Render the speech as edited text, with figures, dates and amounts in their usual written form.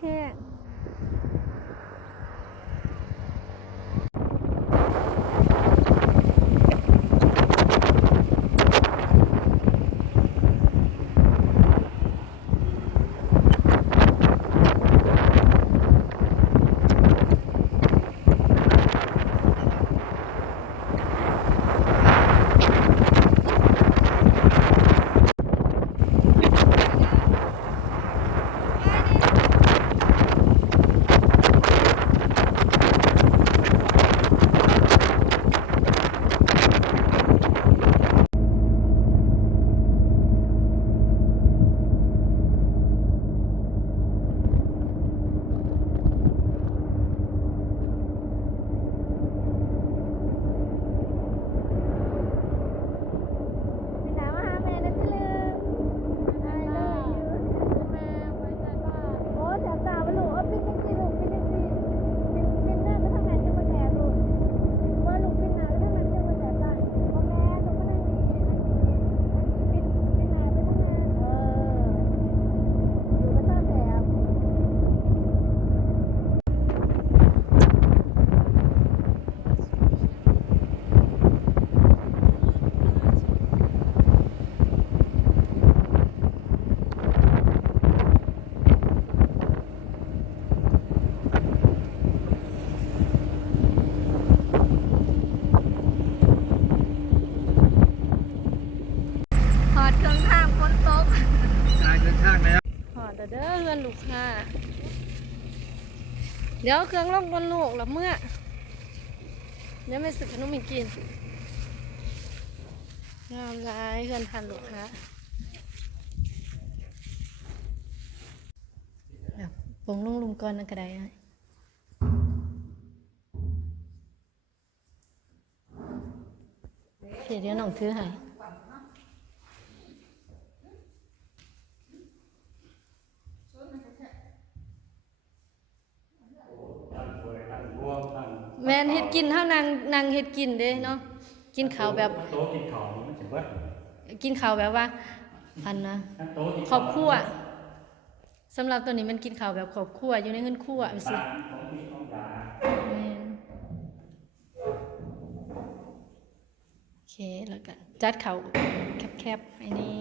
แห้งหอดเครื่องทางฝนตก การเดินทางแล้ว หอดเด้อเงินลูกค้าเดี๋ยวเครื่องลงบนลูกแล้วเมื่อเดี๋ยวไม่สึกขนมอีกกินงามร้ายเงินทันลูกค้าปงลุงลุมก่อนนั่นก็ได้เดี๋ยวน้องถือให้แม่นเฮ็ดกินเท่านางเฮ็ดกินเด้เนาะกินข้าวแบบโต๊ะกินข้าวนี่มันจะเบิด กินข้าวแบบว่าอันนะครอบครัวสำหรับตัวนี้มันกินข้าวแบบครอบครัวอยู่ในเงินครัวสิของมีของยาแม่นโอเคแล้วก็จัดข้าวแคบๆให้นี่